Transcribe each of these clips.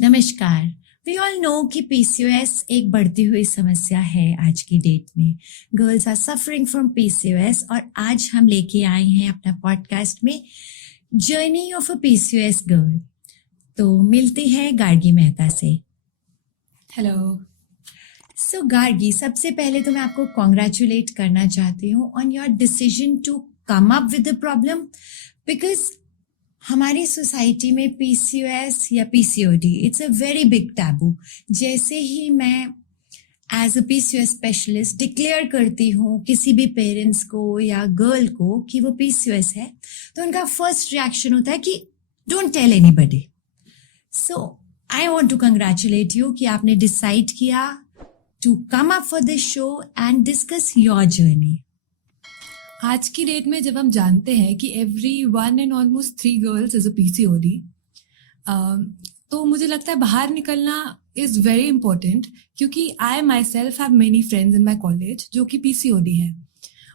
नमस्कार। We all know कि PCOS एक बढ़ती हुई समस्या है आज की डेट में। Girls are suffering from PCOS और आज हम लेके आए हैं अपना पॉडकास्ट में journey of a PCOS girl. तो मिलते हैं गार्गी मेहता से। हेलो। सो गार्गी, सबसे पहले तो मैं आपको कॉन्ग्रेचुलेट करना चाहती हूँ on your decision to come up with the problem, because हमारी सोसाइटी में पीसीओएस या PCOD it's a very big taboo. जैसे ही मैं as a PCOS specialist declare करती हूँ किसी भी पेरेंट्स को या गर्ल को कि वो पीसीओएस है, तो उनका फर्स्ट रिएक्शन होता है कि don't tell anybody. So I want to congratulate you कि आपने डिसाइड किया to come up for this show and discuss your journey. आज की डेट में जब हम जानते हैं कि every 1 in almost 3 girls is a PCOD, तो मुझे लगता है बाहर निकलना इज वेरी इंपॉर्टेंट, क्योंकि I myself have many friends in my college जो कि पीसीओडी हैं,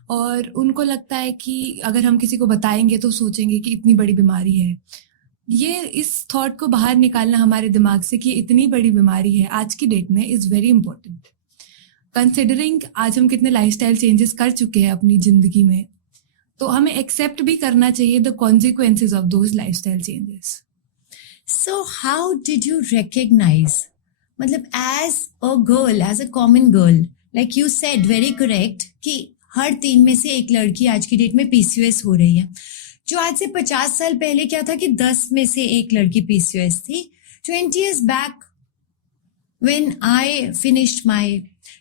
और उनको लगता है कि अगर हम किसी को बताएंगे तो सोचेंगे कि इतनी बड़ी बीमारी है। ये इस थॉट को बाहर निकालना हमारे दिमाग से कि इतनी बड़ी बीमारी है आज की डेट में इज़ वेरी इंपॉर्टेंट, कंसिडरिंग आज हम कितने लाइफस्टाइल चेंजेस कर चुके हैं अपनी ज़िंदगी में। तो हमें एक्सेप्ट भी करना चाहिए the consequences of those lifestyle changes. So how did you recognise, मतलब as a girl, as a common girl, like you said very correct कि हर 3 में से एक लड़की आज की डेट में पीसीओएस हो रही है। जो आज से 50 साल पहले क्या था कि 10 में से एक लड़की पीसीओएस थी। 20 years back when I finished my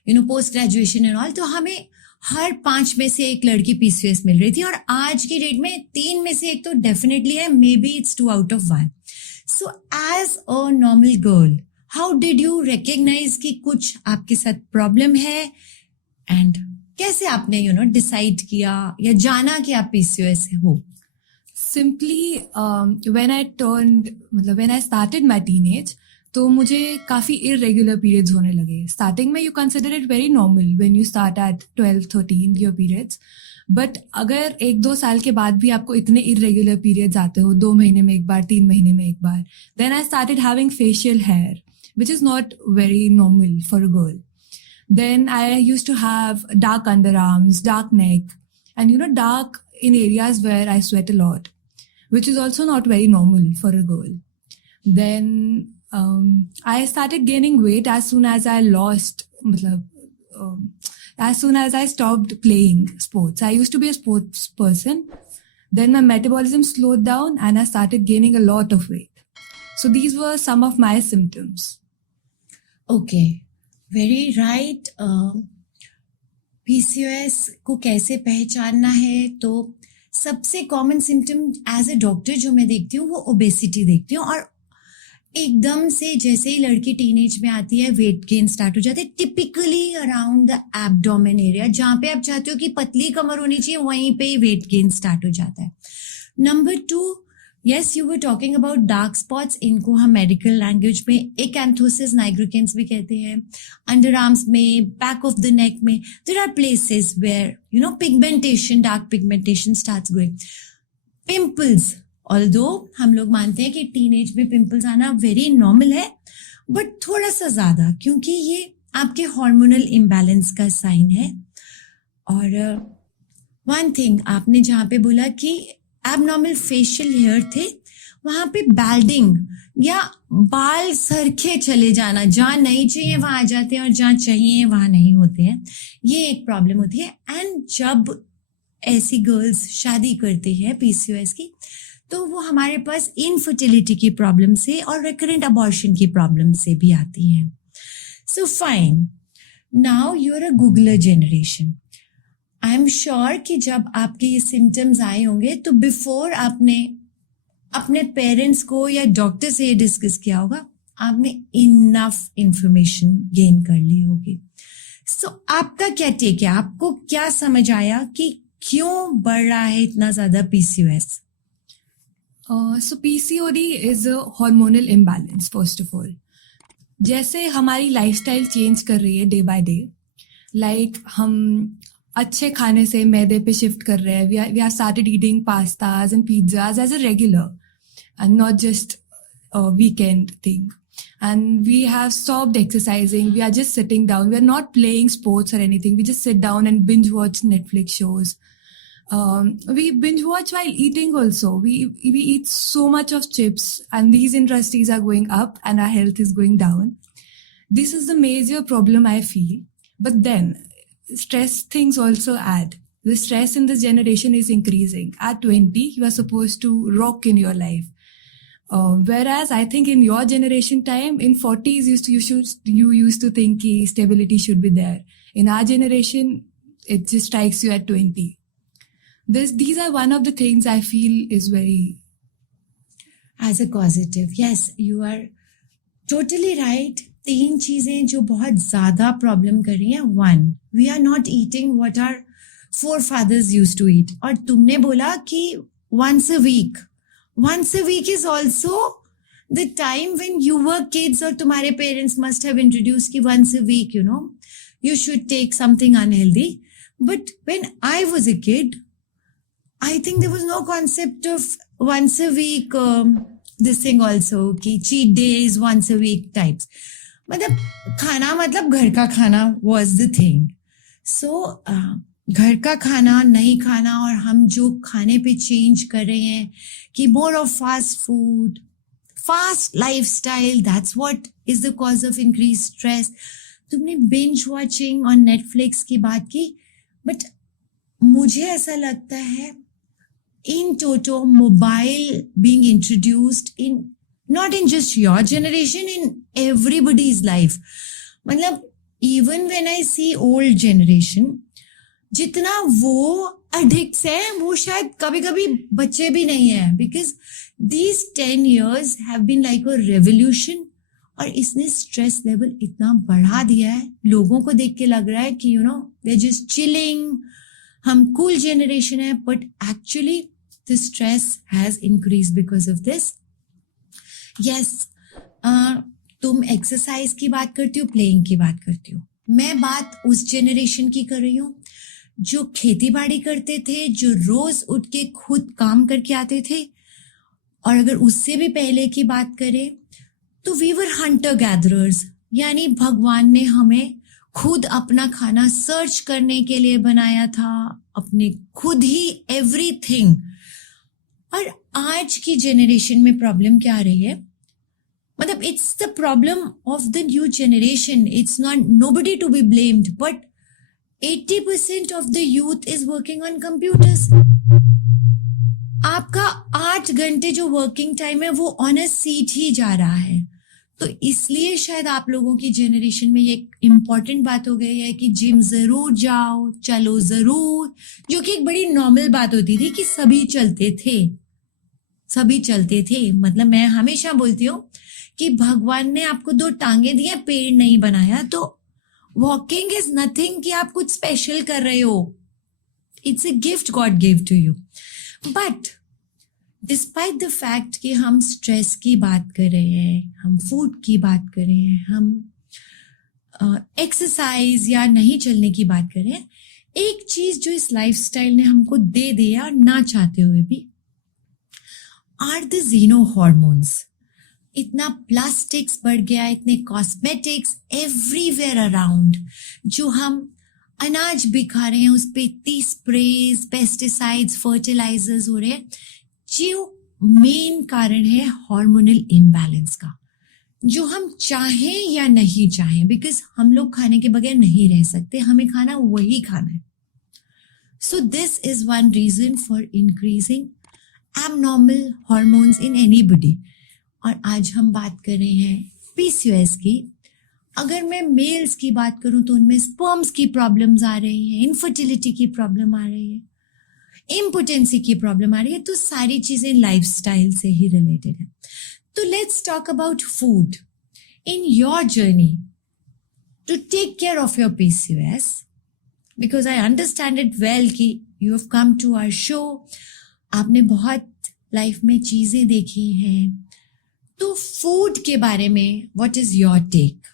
post graduation and all, तो हमें हर 5 में से एक लड़की पीसीओएस मिल रही थी, और आज की डेट में 3 में से एक तो डेफिनेटली है, maybe it's 2 out of 1. So as a normal girl, how did you recognise कि कुछ आपके साथ प्रॉब्लम है, एंड कैसे आपने डिसाइड किया या जाना कि आप पीसीओएस हो? Simply when I started my teenage, तो मुझे काफ़ी इरेगुलर पीरियड्स होने लगे। स्टार्टिंग में you consider it very normal when you start at 12-13 your periods, but अगर 1-2 साल के बाद भी आपको इतने इरेगुलर पीरियड्स आते हो, 2 महीने में एक बार, 3 महीने में एक बार, then I started having facial hair which is not very normal for a girl. Then I used to have dark underarms, dark neck, and dark in areas where I sweat a lot, which is also not very normal for a girl. Then I started gaining weight as soon as I as soon as I stopped playing sports. I used to be a sports person. Then my metabolism slowed down and I started gaining a lot of weight. So these were some of my symptoms. Okay. Very right. PCOS को कैसे पहचानना है, तो सबसे common symptom as a doctor जो मैं देखती हूँ वो ओबेसिटी देखती हूँ, और एकदम से जैसे ही लड़की टीनेज में आती है वेट गेन स्टार्ट हो जाते हैं, typically around the abdomen area, जहाँ पे आप चाहते हो कि पतली कमर होनी चाहिए वहीं पे ही वेट गेन स्टार्ट हो जाता है। Number 2, yes, you were talking about dark spots, इनको हम मेडिकल लैंग्वेज में एकैंथोसिस नाइग्रिकेंस भी कहते हैं। अंडर आर्म्स में, बैक ऑफ द नेक में, there are places where pigmentation, dark pigmentation starts growing. Pimples, although हम लोग मानते हैं कि टीनेज में पिंपल्स आना वेरी नॉर्मल है, बट थोड़ा सा ज्यादा, क्योंकि ये आपके हार्मोनल इम्बैलेंस का साइन है। और वन थिंग आपने जहाँ पे बोला कि एबनॉर्मल फेशियल हेयर थे, वहां पे बैल्डिंग या बाल सरखे चले जाना, जहाँ नहीं चाहिए वहां आ जाते हैं और जहाँ चाहिए वहां नहीं होते हैं, ये एक प्रॉब्लम होती है। एंड जब ऐसी गर्ल्स शादी करती है पीसीओएस की, तो वो हमारे पास इनफर्टिलिटी की प्रॉब्लम से और रिकरेंट अबॉर्शन की प्रॉब्लम से भी आती हैं। So fine, now you are a Googler generation. I am sure कि जब आपके ये सिम्टम्स आए होंगे तो बिफोर आपने अपने पेरेंट्स को या डॉक्टर से ये डिस्कस किया होगा, आपने इनफ इंफॉर्मेशन गेन कर ली होगी। सो आपका क्या टेक है, आपको क्या समझ आया कि क्यों बढ़ रहा है इतना ज्यादा PCOS? So PCOD is a hormonal imbalance first of all. जैसे हमारी लाइफस्टाइल चेंज कर रही है डे बाय डे, लाइक हम अच्छे खाने से मैदे पे शिफ्ट कर रहे हैं. We are started eating pastas and pizzas as a regular and not just a weekend thing. And we have stopped exercising. We are just sitting down. We are not playing sports or anything. We just sit down and binge watch Netflix shows. We binge watch while eating also. We eat so much of chips, and these industries are going up and our health is going down. This is the major problem I feel. But then stress things also add. The stress in this generation is increasing. At 20, you are supposed to rock in your life. Whereas I think in your generation time, in 40s, you used to think ki stability should be there. In our generation, it just strikes you at 20. These are one of the things I feel is very... As a causative, yes, you are totally right. 3 चीजें जो बहुत ज्यादा problem कर रही हैं. 1, we are not eating what our forefathers used to eat. और तुमने बोला कि once a week is also the time when you were kids और तुम्हारे parents must have introduced कि once a week, you should take something unhealthy. But when I was a kid, I think there was no concept of once a week, this thing also, कि cheat days, once a week types. मतलब खाना मतलब घर का खाना was the thing. So घर का खाना नहीं खाना और हम जो खाने पे चेंज कर रहे हैं कि more of fast food, fast lifestyle, that's what is the cause of increased stress. तुमने binge watching on Netflix की बात की, but मुझे ऐसा लगता है in toto mobile being introduced in not in just your generation, in everybody's life. मतलब even when I see old generation, जितना वो addicts है वो शायद कभी कभी बच्चे भी नहीं है, because these 10 years have been like a revolution. और इसने stress level इतना बढ़ा दिया है, लोगों को देख के लग रहा है कि we're just chilling, हम cool generation है, but actually the stress has increased because of this. Yes, तुम एक्सरसाइज की बात करती हो, प्लेइंग की बात करती हो. मैं बात उस जनरेशन की कर रही हूँ जो खेती बाड़ी करते थे, जो रोज उठ के खुद काम करके आते थे. और अगर उससे भी पहले की बात करें तो वी वर हंटर गैदरर्स, यानी भगवान ने हमें खुद अपना खाना सर्च करने के लिए बनाया था, अपने खुद ही एवरीथिंग. और आज की जनरेशन में प्रॉब्लम क्या आ रही है, मतलब it's the problem of the new generation. It's not nobody to be blamed, but 80% of the youth is working on computers. आपका 8 घंटे जो वर्किंग टाइम है वो ऑन अ सीट ही जा रहा है. तो इसलिए शायद आप लोगों की जनरेशन में ये इम्पॉर्टेंट बात हो गई है कि जिम जरूर जाओ, चलो जरूर, जो कि एक बड़ी नॉर्मल बात होती थी कि सभी चलते थे. मतलब मैं हमेशा बोलती हूँ कि भगवान ने आपको 2 टांगे दिए, पेड़ नहीं बनाया. तो वॉकिंग इज नथिंग कि आप कुछ स्पेशल कर रहे हो. It's a gift god give to you. But despite the fact कि हम स्ट्रेस की बात कर रहे हैं, हम फूड की बात कर रहे हैं, हम एक्सरसाइज या नहीं चलने की बात कर रहे हैं, एक चीज जो इस लाइफस्टाइल ने हमको दे दिया ना चाहते हुए भी, आर द जीनो हॉर्मोन्स. इतना प्लास्टिक्स बढ़ गया, इतने कॉस्मेटिक्स एवरीवेयर अराउंड, जो हम अनाज भी खा रहे हैं उस पे इतनी स्प्रेज, पेस्टिसाइड्स, फर्टिलाइजर्स हो रहे हैं, जो मेन कारण है हार्मोनल इम्बैलेंस का, जो हम चाहें या नहीं चाहें, बिकॉज हम लोग खाने के बगैर नहीं रह सकते, हमें खाना वही खाना है. So this is one reason for increasing abnormal hormones in anybody. और आज हम बात कर रहे हैं पीसीओएस की. अगर मैं मेल्स की बात करूं तो उनमें स्पर्म्स की प्रॉब्लम्स आ रही हैं, इनफर्टिलिटी की प्रॉब्लम आ रही है, इम्पोटेंसी की प्रॉब्लम आ रही है. तो सारी चीजें लाइफस्टाइल से ही रिलेटेड है. तो let's talk about food. In your journey to take care of your PCOS, because I understand it well कि you have come to our show, आपने बहुत लाइफ में चीजें देखी हैं. तो फूड के बारे में what is your take?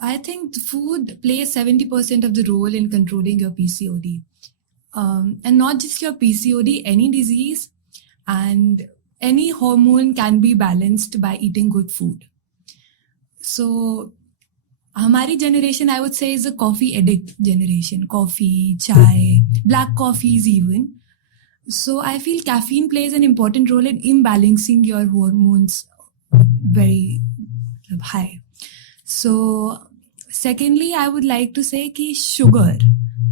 I think food plays 70% of the role in controlling your PCOD. And not just your PCOD, any disease and any hormone can be balanced by eating good food. So हमारी generation, I would say, is a coffee addict generation. Coffee, chai, black coffees even. So I feel caffeine plays an important role in imbalancing your hormones very high. So secondly, I would like to say कि sugar,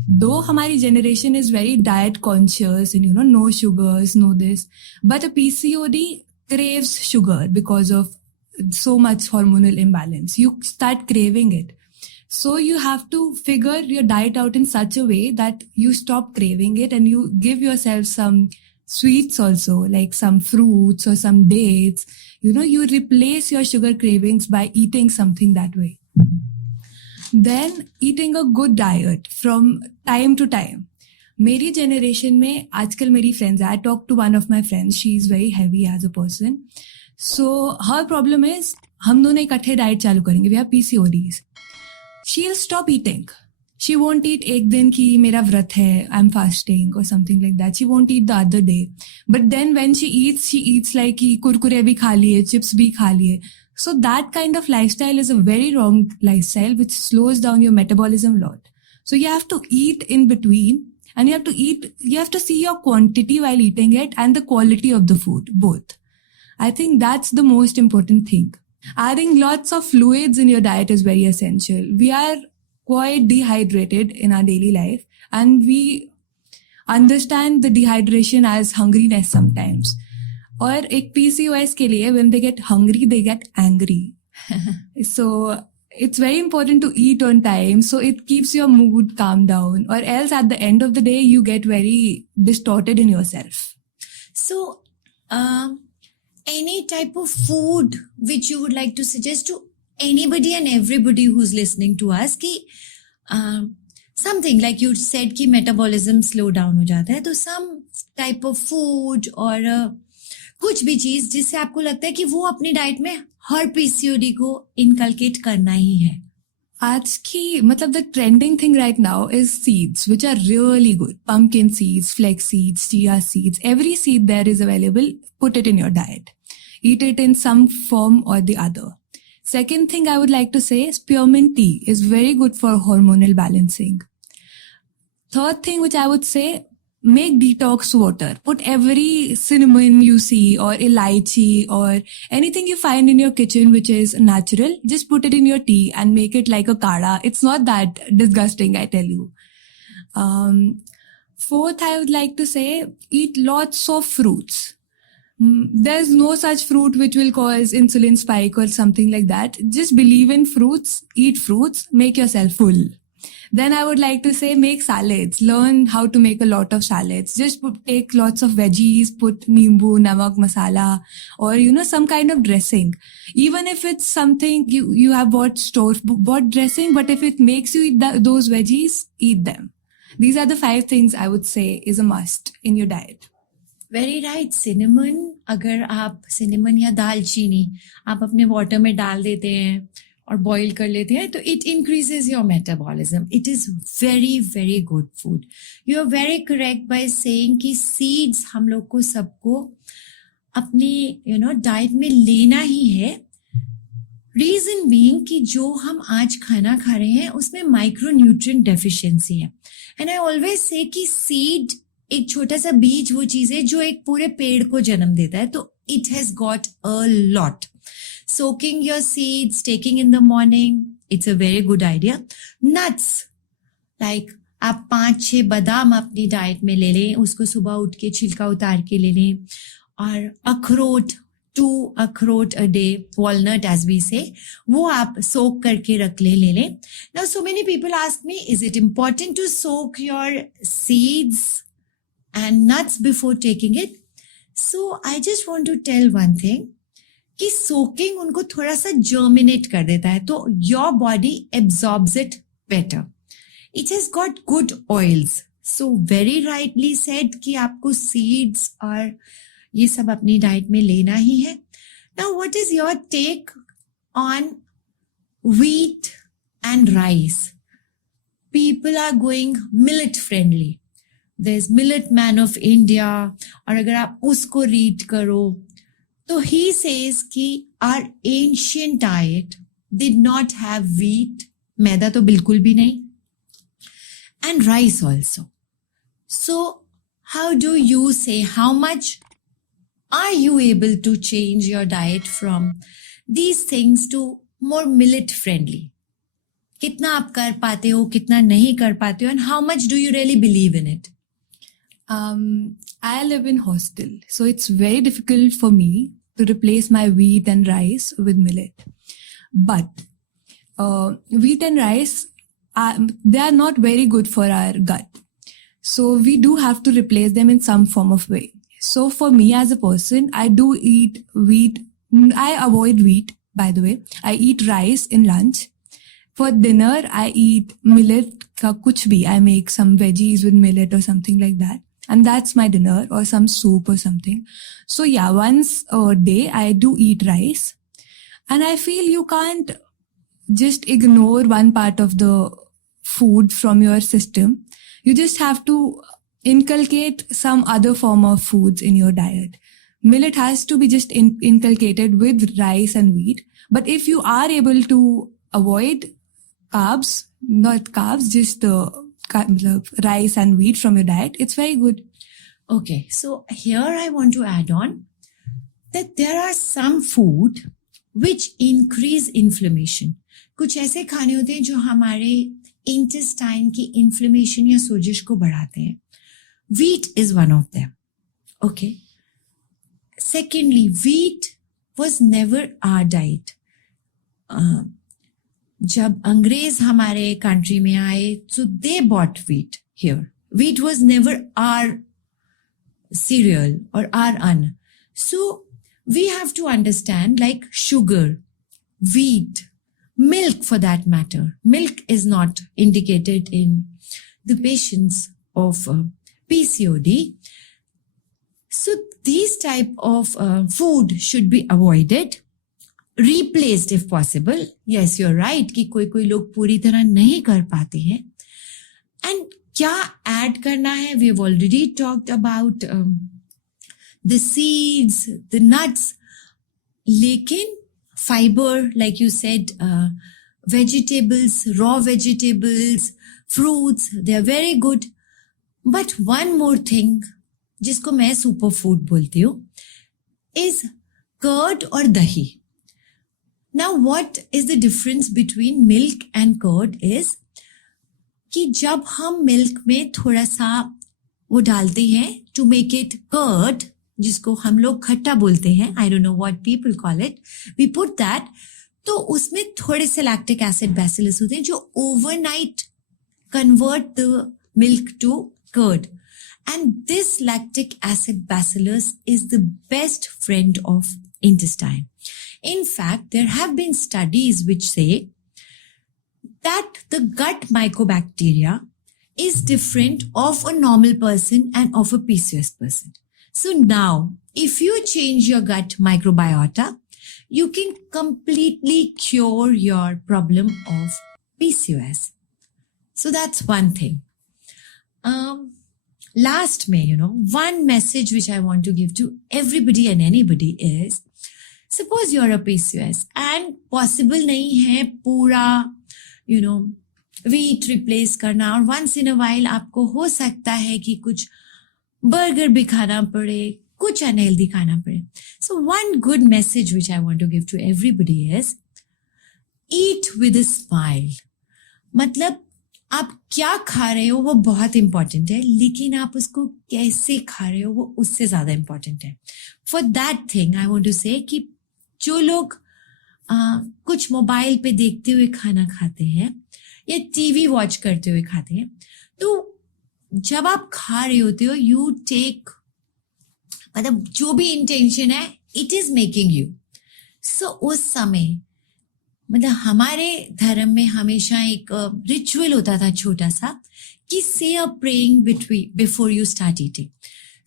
though हमारी generation is very diet conscious and no sugars, no this, but a PCOD craves sugar because of so much hormonal imbalance. You start craving it. So you have to figure your diet out in such a way that you stop craving it and you give yourself some sweets also, like some fruits or some dates. You replace your sugar cravings by eating something that way. Then eating a good diet from time to time. मेरी generation में आजकल मेरी friends, I talked to one of my friends, she is very heavy as a person. So her problem is हम दोनों इकट्ठे diet चालू करेंगे, we have PCODs. She'll stop eating. She won't eat एक दिन की मेरा व्रत है, I'm fasting or something like that. She won't eat the other day. But then when she eats like कि कुरकुरे भी खा लिए, chips भी खा लिए. So that kind of lifestyle is a very wrong lifestyle which slows down your metabolism a lot. So you have to eat in between and you have to see your quantity while eating it and the quality of the food, both. I think that's the most important thing. Adding lots of fluids in your diet is very essential. We are quite dehydrated in our daily life and we understand the dehydration as hungriness sometimes. और एक PCOS के लिए when they get hungry, they get angry. So it's very important to eat on time so it keeps your mood calm down, or else at the end of the day you get very distorted in yourself. So, any type of food which you would like to suggest to anybody and everybody who's listening to us कि something like you said कि metabolism slow down हो जाता है, तो some type of food और कुछ भी चीज जिससे आपको लगता है कि वो अपनी डाइट में हर PCOD को इनकलकेट करना ही है. आज की मतलब the trending thing right now is seeds which are really good. Pumpkin seeds, flax seeds, chia seeds, every seed there is available. Put it in your diet. Eat it in some form or the other. Second thing I would like to say is spearmint tea is very good for hormonal balancing. Third thing which I would say, make detox water. Put every cinnamon you see or elaichi or anything you find in your kitchen which is natural, just put it in your tea and make it like a kada. It's not that disgusting, I tell you. Fourth, I would like to say, eat lots of fruits. There's no such fruit which will cause insulin spike or something like that. Just believe in fruits, eat fruits, make yourself full. Then I would like to say make salads. Learn how to make a lot of salads. Just take lots of veggies, put nimbu, namak, masala, or some kind of dressing. Even if it's something you have bought dressing, but if it makes you eat those veggies, eat them. These are the 5 things I would say is a must in your diet. Very right. Cinnamon, अगर आप cinnamon या दालचीनी आप अपने water में डाल देते हैं और बॉईल कर लेते हैं तो it increases your metabolism. It is very very good food. You are very correct by saying कि सीड्स हम लोग को सबको अपनी डाइट में लेना ही है. रीजन बीइंग कि जो हम आज खाना खा रहे हैं उसमें माइक्रो न्यूट्रिएंट डेफिशिएंसी है. एंड आई ऑलवेज से कि सीड एक छोटा सा बीज वो चीज है जो एक पूरे पेड़ को जन्म देता है. तो it has got a lot. Soaking your seeds, taking in the morning, it's a very good idea. Nuts, like आप 5-6 बादाम अपनी डाइट में ले लें, उसको सुबह उठ के छिलका उतार के ले लें. और अखरोट, 2 अखरोट a day, walnut as we say, वो आप soak करके रख ले लें. Now so many people ask me, is it important to soak your seeds and nuts before taking it? So I just want to tell one thing. कि soaking उनको थोड़ा सा जर्मिनेट कर देता है तो your body absorbs it better. It has got good oils. So very rightly said कि आपको सीड्स और ये सब अपनी डाइट में लेना ही है. Now what is your take on wheat and rice? People are going millet friendly. There is millet man of India, और अगर आप उसको रीड करो तो he says कि our ancient diet did not have wheat, मैदा तो बिल्कुल भी नहीं, and rice also. So how do you say, how much are you able to change your diet from these things to more millet friendly? कितना आप कर पाते हो, कितना नहीं कर पाते हो, and how much do you really believe in it? I live in hostel, so it's very difficult for me to replace my wheat and rice with millet. But wheat and rice, they are not very good for our gut. So we do have to replace them in some form of way. So for me as a person, I do eat wheat. I avoid wheat, by the way. I eat rice in lunch. For dinner, I eat millet ka kuch bhi. I make some veggies with millet or something like that. And that's my dinner, or some soup or something. So yeah, once a day I do eat rice. And I feel you can't just ignore one part of the food from your system. You just have to inculcate some other form of foods in your diet. Millet has to be just inculcated with rice and wheat. But if you are able to avoid carbs, not carbs, just rice and wheat from your diet, it's very good. Okay, so here I want to add on that there are some food which increase inflammation. कुछ ऐसे खाने होते हैं जो हमारे intestine की inflammation या सोजिश को बढ़ाते हैं. Wheat is one of them. Okay. Secondly, wheat was never our diet. जब अंग्रेज हमारे कंट्री में आए, so they bought wheat here. Wheat was never our cereal or our ann. So we have to understand, like sugar, wheat, milk for that matter. Milk is not indicated in the patients of PCOD. So these type of food should be avoided. Replaced if possible. Yes, you're right कि कोई लोग पूरी तरह नहीं कर पाते हैं. And क्या add करना है? We've already talked about the seeds, the nuts. लेकिन fiber, like you said, vegetables, raw vegetables, fruits, they are very good. But one more thing, जिसको मैं superfood बोलती हूँ, is curd और दही. Now, what is the difference between milk and curd is कि जब हम milk में थोड़ा सा वो डालते हैं to make it curd, जिसको हम लोग खट्टा बोलते हैं, I don't know what people call it, we put that, तो उसमें थोड़े से lactic acid bacillus होते हैं जो overnight convert the milk to curd. And this lactic acid bacillus is the best friend of intestine. In fact, there have been studies which say that the gut mycobacteria is different of a normal person and of a PCOS person. So now, if you change your gut microbiota, you can completely cure your problem of PCOS. So that's one thing. Last May, one message which I want to give to everybody and anybody is, suppose you're a PCOS and possible nahi hai pura, wheat replace karna, और once in a while आपको हो सकता है कि कुछ burger भी खाना पड़े, कुछ unhealthy खाना पड़े. So one good message which I want to give to everybody is, eat with a smile. मतलब आप क्या खा रहे हो वो बहुत important है, लेकिन आप उसको कैसे खा रहे हो वो उससे ज़्यादा important है. For that thing, I want to say कि जो लोग कुछ मोबाइल पे देखते हुए खाना खाते हैं या टीवी वॉच करते हुए खाते हैं, तो जब आप खा रहे होते हो यू टेक, मतलब जो भी इंटेंशन है इट इज मेकिंग यू. सो उस समय मतलब हमारे धर्म में हमेशा एक रिचुअल होता था छोटा सा कि say a praying before you start eating.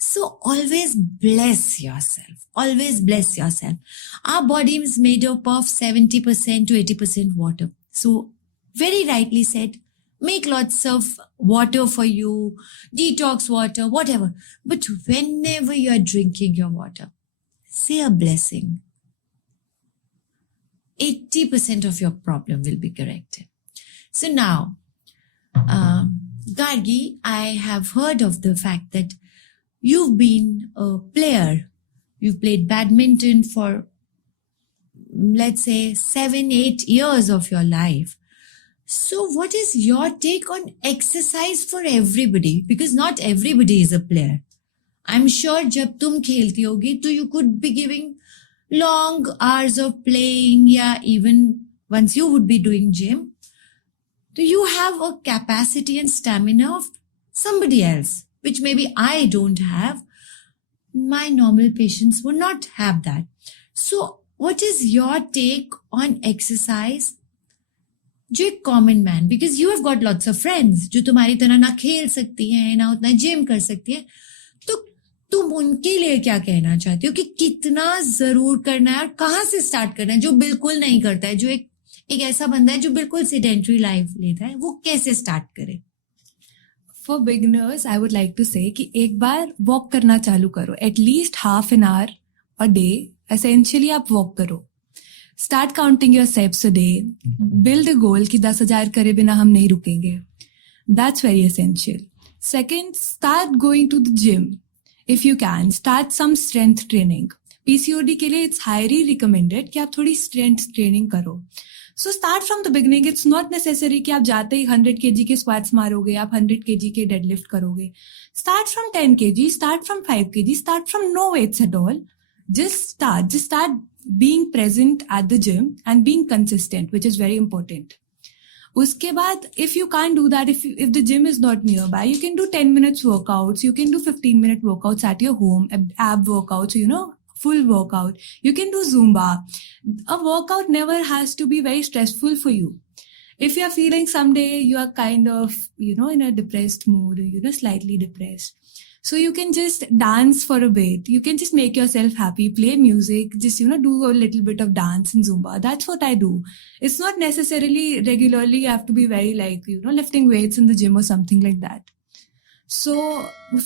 So always bless yourself. Always bless yourself. Our body is made up of 70% to 80% water. So very rightly said, make lots of water for you, detox water, whatever. But whenever you are drinking your water, say a blessing. 80% of your problem will be corrected. So now, Gargi, I have heard of the fact that you've been a player. You've played badminton for, let's say, 7-8 years of your life. So what is your take on exercise for everybody? Because not everybody is a player. I'm sure जब तुम खेलती होगी तो you could be giving long hours of playing, yeah, even once you would be doing gym. Do you have a capacity and stamina of somebody else, which maybe I don't have? My normal patients would not have that. So what is your take on exercise? जो एक common man, because you have got lots of friends जो तुम्हारी तरह ना खेल सकती हैं ना उतना जिम कर सकती है, तो तुम उनके लिए क्या कहना चाहती हो कि कितना जरूर करना है और कहाँ से स्टार्ट करना है? जो बिल्कुल नहीं करता है, जो एक ऐसा बंदा है जो बिल्कुल सेडेंटरी लाइफ लेता है, वो कैसे स्टार्ट करे? For beginners I would like to say कि एक बार वॉक करना चालू करो, at least half an hour a day essentially आप वॉक करो. Start counting your steps a day. Build a goal कि 10,000 करे बिना हम नहीं रुकेंगे. That's very essential. Second, start going to the gym if you can. Start some strength training. PCOD के लिए इट्स हाईली रिकमेंडेड कि आप थोड़ी स्ट्रेंथ ट्रेनिंग करो. So start from the beginning. It's not necessary कि आप जाते ही 100 kg के स्क्वाट्स मारोगे, आप 100 kg के डेडलिफ्ट करोगे. Start from 10 kg, start from 5 kg, start from no weights at all. Just start being present at the gym and being consistent, which is very important. Uske baad, if you can't do that, if the gym is not nearby, you can do 10 minutes workouts, you can do 15-minute workouts at your home, ab workouts, full workout. You can do Zumba. A workout never has to be very stressful for you. If you're feeling someday you are kind of, in a depressed mood, slightly depressed, so you can just dance for a bit. You can just make yourself happy, play music, just, do a little bit of dance in Zumba. That's what I do. It's not necessarily regularly you have to be very like, lifting weights in the gym or something like that. So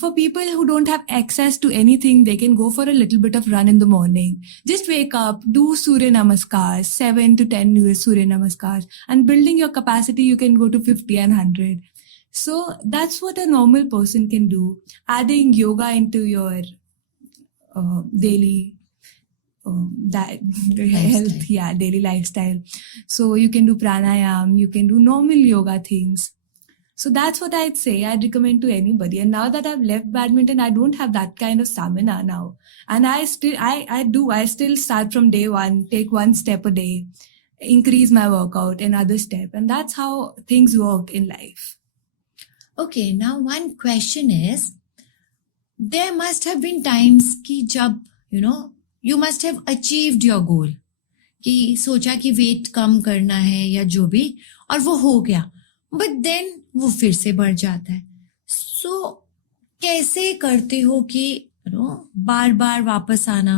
for people who don't have access to anything, they can go for a little bit of run in the morning. Just wake up, do Surya Namaskars, 7 to 10 Surya Namaskars. And building your capacity, you can go to 50 and 100. So that's what a normal person can do. Adding yoga into your daily health, daily lifestyle. So you can do pranayam, you can do normal yoga things. So that's what I'd say. I'd recommend to anybody. And now that I've left badminton, I don't have that kind of stamina now. And I still start from day one, take one step a day, increase my workout another step. And that's how things work in life. Okay, now one question is, there must have been times कि जब, you must have achieved your goal, कि सोचा कि weight कम करना है या जो भी, और वो हो गया, but then वो फिर से बढ़ जाता है. So कैसे करते हो कि बार बार वापस आना?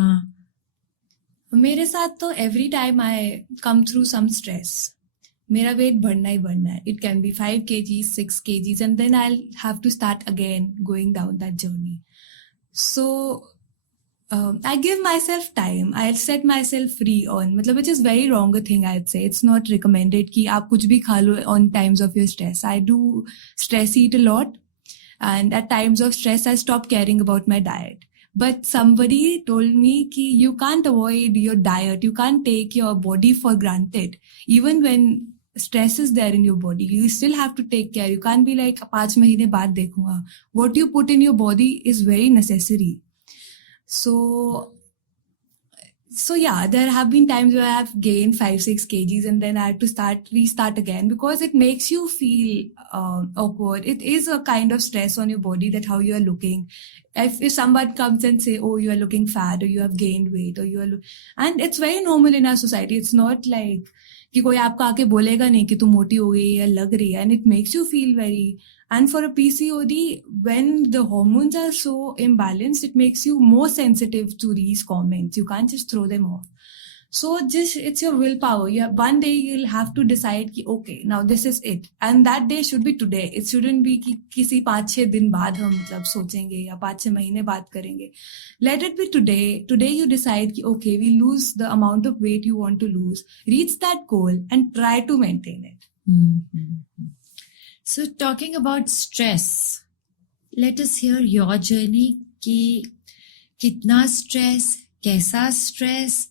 मेरे साथ तो every time I come through some stress, मेरा वेट बढ़ना ही बढ़ना है. It can be 5 kgs, 6 kgs, and then I'll have to start again going down that journey. So I give myself time. I'll set myself free on, which is very wrong a thing I'd say. It's not recommended कि आप कुछ भी खा लो on times of your stress. I do stress eat a lot, and at times of stress I stop caring about my diet. But somebody told me कि you can't avoid your diet. You can't take your body for granted. Even when stress is there in your body, you still have to take care. You can't be like 5 महीने बाद देखूंगा. What you put in your body is very necessary. So yeah, there have been times where I have gained 5-6 kgs and then I have to restart again, because it makes you feel awkward. It is a kind of stress on your body, that how you are looking. If someone comes and say, oh, you are looking fat, or you have gained weight, or and it's very normal in our society. It's not like कि कोई आपको आके बोलेगा नहीं कि तुम मोटी हो गई या लग रही है, and it makes you feel very. And for a PCOD, when the hormones are so imbalanced, it makes you more sensitive to these comments. You can't just throw them off. So just it's your willpower. One day you'll have to decide कि okay, now this is it, and that day should be today. It shouldn't be कि किसी 5-6 दिन बाद हम मतलब सोचेंगे या 5-6 महीने बाद करेंगे. Let it be today. Today you decide कि okay, we lose the amount of weight you want to lose. Reach that goal and try to maintain it. Mm-hmm. So talking about stress, let us hear your journey कि कितना stress, कैसा stress,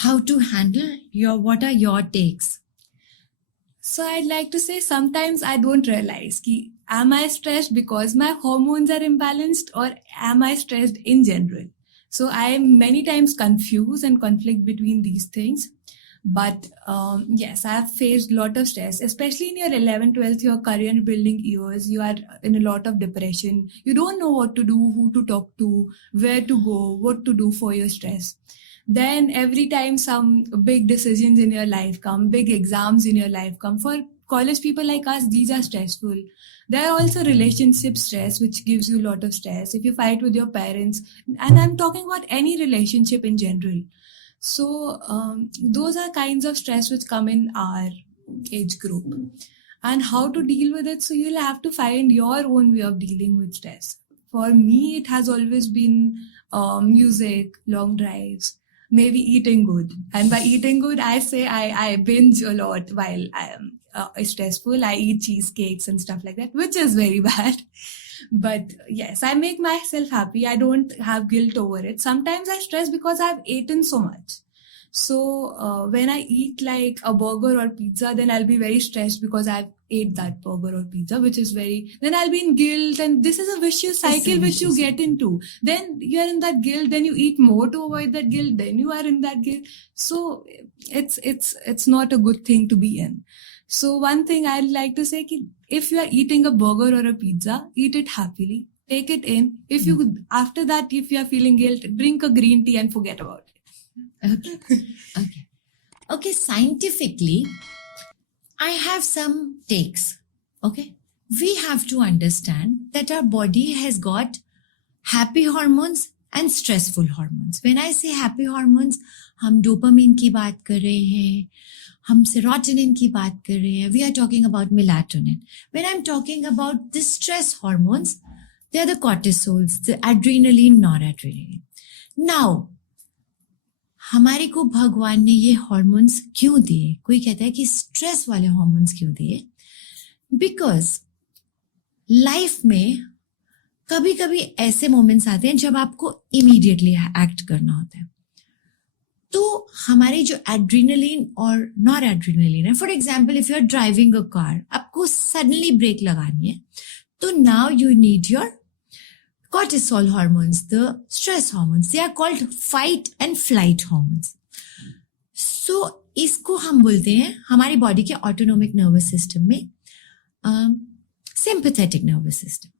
how to handle what are your takes? So I'd like to say sometimes I don't realize कि am I stressed because my hormones are imbalanced or am I stressed in general? So I am many times confused and conflict between these things. But yes, I have faced a lot of stress, especially in your 11th, 12th, your career building years. You are in a lot of depression. You don't know what to do, who to talk to, where to go, what to do for your stress. Then every time some big decisions in your life come, big exams in your life come, for college people like us, these are stressful. There are also relationship stress, which gives you a lot of stress. If you fight with your parents, and I'm talking about any relationship in general. So those are kinds of stress which come in our age group. And how to deal with it? So you'll have to find your own way of dealing with stress. For me, it has always been music, long drives, maybe eating good. And by eating good, I say I binge a lot while I am stressful. I eat cheesecakes and stuff like that, which is very bad. But yes, I make myself happy. I don't have guilt over it. Sometimes I stress because I've eaten so much. So when I eat like a burger or pizza, then I'll be very stressed because I've ate that burger or pizza, which is then I'll be in guilt, and this is a vicious cycle which you get into. Then you're in that guilt, then you eat more to avoid that guilt, then you are in that guilt. So it's not a good thing to be in. So one thing I'd like to say, if you are eating a burger or a pizza, eat it happily, take it in. After that, if you are feeling guilt, drink a green tea and forget about it. Okay, scientifically, I have some takes. Okay, we have to understand that our body has got happy hormones and stressful hormones. When I say happy hormones, हम dopamine की बात कर रहे हैं, हम serotonin की बात कर रहे हैं, we are talking about melatonin. When I'm talking about the stress hormones, they are the cortisols, the adrenaline, noradrenaline. Now, हमारे को भगवान ने ये हार्मोन्स क्यों दिए? कोई कहता है कि स्ट्रेस वाले हार्मोन्स क्यों दिए? बिकॉज लाइफ में कभी कभी ऐसे मोमेंट्स आते हैं जब आपको इमीडिएटली एक्ट करना होता है, तो हमारे जो एड्रीनलिन और नॉर एड्रीनलिन है, for example if you are driving a car, आपको सडनली ब्रेक लगानी है, तो now you need your cortisol hormones, the stress hormones. They are called fight and flight hormones. So इसको हम बोलते हैं हमारी बॉडी के ऑटोनोमिक नर्वस सिस्टम में sympathetic nervous system.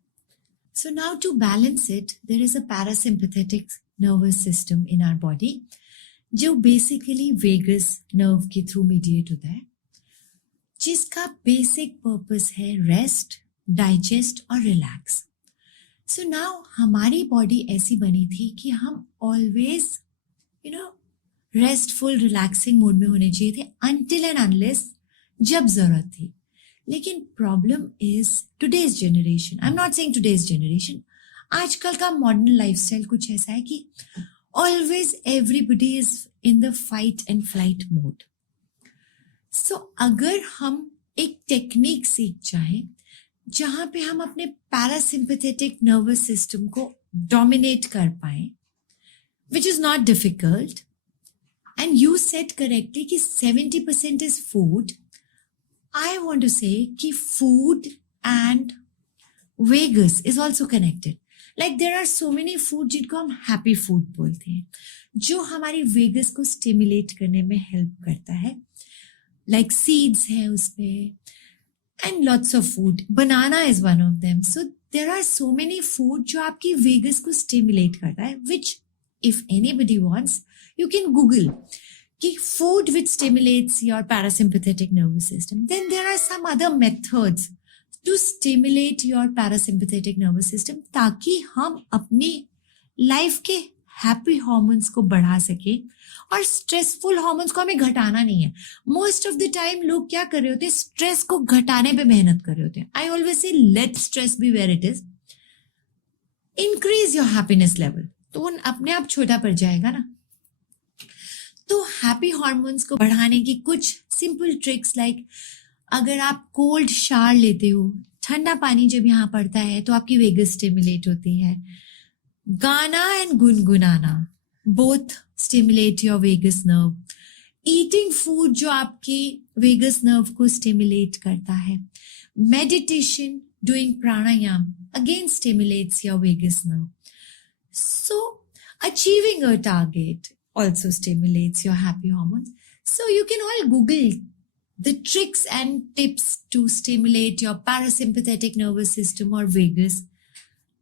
So now to balance it, there is a parasympathetic nervous system in our body जो basically vagus nerve के through mediate होता है, जिसका basic purpose है rest, digest और relax. So now हमारी body ऐसी बनी थी कि हम always रेस्टफुल रिलैक्सिंग मोड में होने चाहिए थे until and unless जब जरूरत थी. लेकिन problem is today's generation, I am not saying today's generation, आजकल का मॉडर्न लाइफस्टाइल कुछ ऐसा है कि always everybody is in the fight and flight mode. So अगर हम एक टेक्निक सीख जाएं जहां पे हम अपने पैरासिम्पैथेटिक नर्वस सिस्टम को डोमिनेट कर पाए, which is not difficult, and you said correctly कि 70% is food. I want to say कि food and vagus is also connected. Like there are so many food जिनको हम happy food बोलते हैं, जो हमारी वेगस को स्टिमुलेट करने में हेल्प करता है. Like seeds है उसमें, and lots of food. Banana is one of them. So there are so many food जो आपकी वेगस को स्टिमुलेट करता है, which if anybody wants, you can Google कि food which stimulates your parasympathetic nervous system. Then there are some other methods to stimulate your parasympathetic nervous system ताकि हम अपनी life के हैप्पी हॉर्मोन्स को बढ़ा सके, और स्ट्रेसफुल हॉर्मोन्स को हमें घटाना नहीं है. मोस्ट ऑफ द टाइम लोग क्या कर रहे होते हैं, स्ट्रेस को घटाने पे मेहनत कर रहे होते हैं. I always say let stress be where it is, increase your happiness level, तो वो अपने आप छोटा पड़ जाएगा ना. तो हैप्पी हॉर्मोन्स को बढ़ाने की कुछ सिंपल ट्रिक्स, लाइक अगर आप कोल्ड शावर लेते हो, ठंडा पानी जब यहाँ पड़ता है तो आपकी वेगस स्टिमुलेट होती है. गाना एंड गुनगुनाना both stimulate your vagus nerve. Eating food जो आपकी वेगस नर्व को स्टिमुलेट करता है. Meditation, doing pranayama again stimulates your vagus nerve. So achieving a target also stimulates your happy hormones. So you can all Google the tricks and tips to stimulate your parasympathetic nervous system or vagus.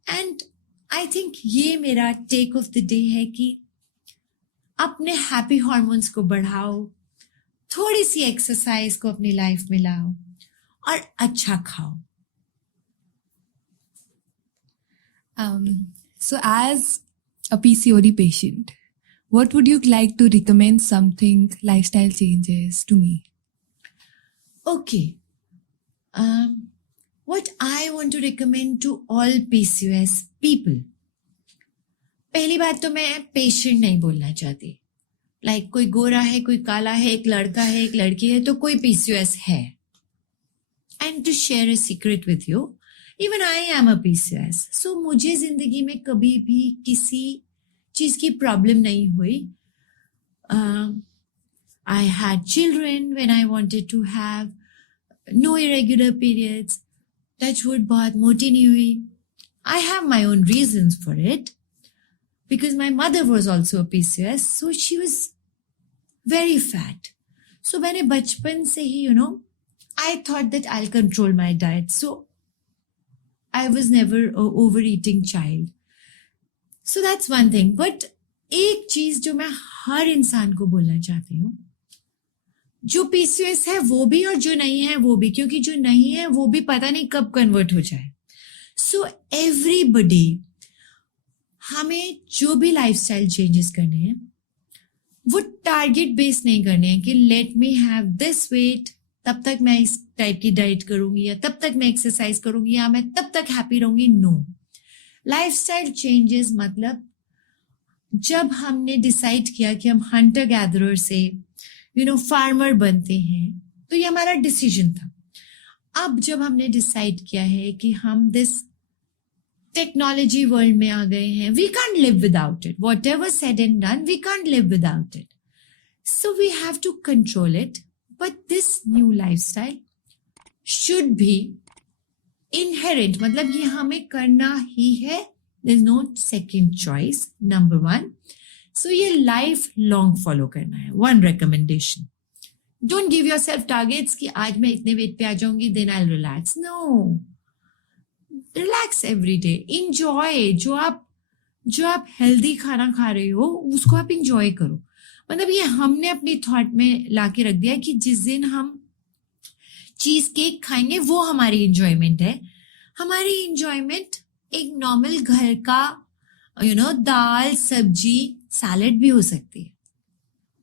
And I think ये मेरा take of the day है कि अपने happy hormones को बढ़ाओ, थोड़ी सी exercise को अपनी लाइफ में लाओ और अच्छा खाओ. So as a PCOD patient, what would you like to recommend something lifestyle changes to me? Okay. What I want to recommend to all PCOS people. पहली बात तो मैं पेशेंट नहीं बोलना चाहती. लाइक कोई गोरा है, कोई काला है, एक लड़का है, एक लड़की है, तो कोई PCOS है. And to share a secret with you, even I am a PCOS. So मुझे जिंदगी में कभी भी किसी चीज की प्रॉब्लम नहीं हुई. I had children when I wanted to have, no irregular periods. Touchwood बहुत मोटी नहीं हुई. I have my own reasons for it because my mother was also a PCOS, so she was very fat. So मैंने बचपन से ही, I thought that I'll control my diet. So I was never a overeating child. So that's one thing. But एक चीज जो मैं हर इंसान को बोलना चाहती हूँ, जो PCOS है वो भी और जो नहीं है वो भी, क्योंकि जो नहीं है वो भी पता नहीं कब कन्वर्ट हो जाए. सो एवरीबडी, हमें जो भी लाइफस्टाइल चेंजेस करने हैं वो टारगेट बेस नहीं करने हैं कि let me have this weight, तब तक मैं इस टाइप की डाइट करूंगी, या तब तक मैं एक्सरसाइज करूंगी, या मैं तब तक हैप्पी रहूंगी. नो. लाइफस्टाइल चेंजेस मतलब जब हमने डिसाइड किया कि हम हंटर गैदरर से फार्मर बनते हैं, तो ये हमारा डिसीजन था. अब जब हमने डिसाइड किया है कि हम दिस टेक्नोलॉजी वर्ल्ड में आ गए हैं, we can't live without it. Whatever said and done, we can't live without it. So we have to control it. But this new lifestyle should be inherent, मतलब ये हमें करना ही है. There is no second choice. Number 1. So ये life long follow करना है. One recommendation, don't give yourself targets कि आज मैं इतने वेट पे आ जाऊंगी, then I will relax. No, relax every day. Enjoy. जो आप हेल्दी खाना खा रहे हो उसको आप इंजॉय करो. मतलब ये हमने अपनी थॉट में लाके रख दिया कि जिस दिन हम चीज केक खाएंगे वो हमारी इंजॉयमेंट है. हमारी इंजॉयमेंट एक नॉर्मल घर का दाल, सब्जी, सैलेड भी हो सकती है.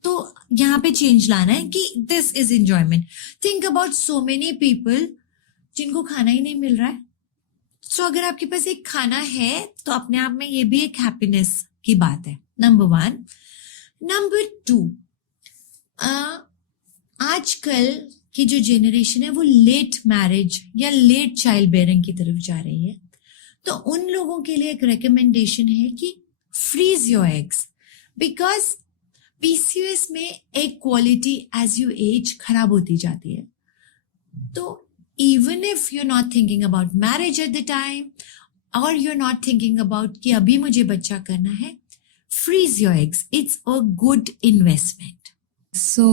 तो यहाँ पे चेंज लाना है कि this is enjoyment. Think about so many people जिनको खाना ही नहीं मिल रहा है. सो अगर आपके पास एक खाना है तो अपने आप में ये भी एक हैप्पीनेस की बात है. नंबर 1. नंबर 2, आजकल की जो जेनरेशन है वो लेट मैरिज या लेट चाइल्ड बेयरिंग की तरफ जा रही है. तो उन लोगों के लिए एक रिकमेंडेशन है कि freeze your eggs, because PCOS में egg quality as you age खराब होती जाती है. तो even if you're not thinking about marriage at the time, or you're not thinking about कि अभी मुझे बच्चा करना है, freeze your eggs. It's a good investment. So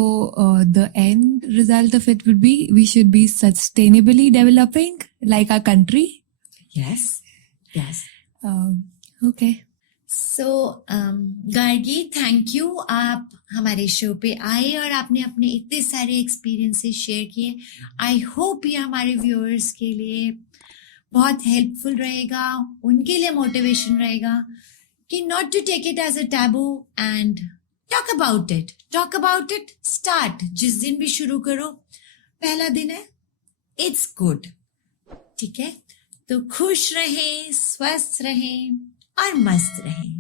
the end result of it would be we should be sustainably developing like our country. Yes. Okay. So Gargi, thank you. आप हमारे show पे आए और आपने अपने इतने सारे एक्सपीरियंसेस शेयर किए. आई होप ये हमारे व्यूअर्स के लिए बहुत हेल्पफुल रहेगा, उनके लिए मोटिवेशन रहेगा कि not to take it as a taboo and talk about it, talk about it, start. जिस दिन भी शुरू करो, पहला दिन है, इट्स गुड, ठीक है। तो खुश रहें, स्वस्थ रहें और मस्त रहें।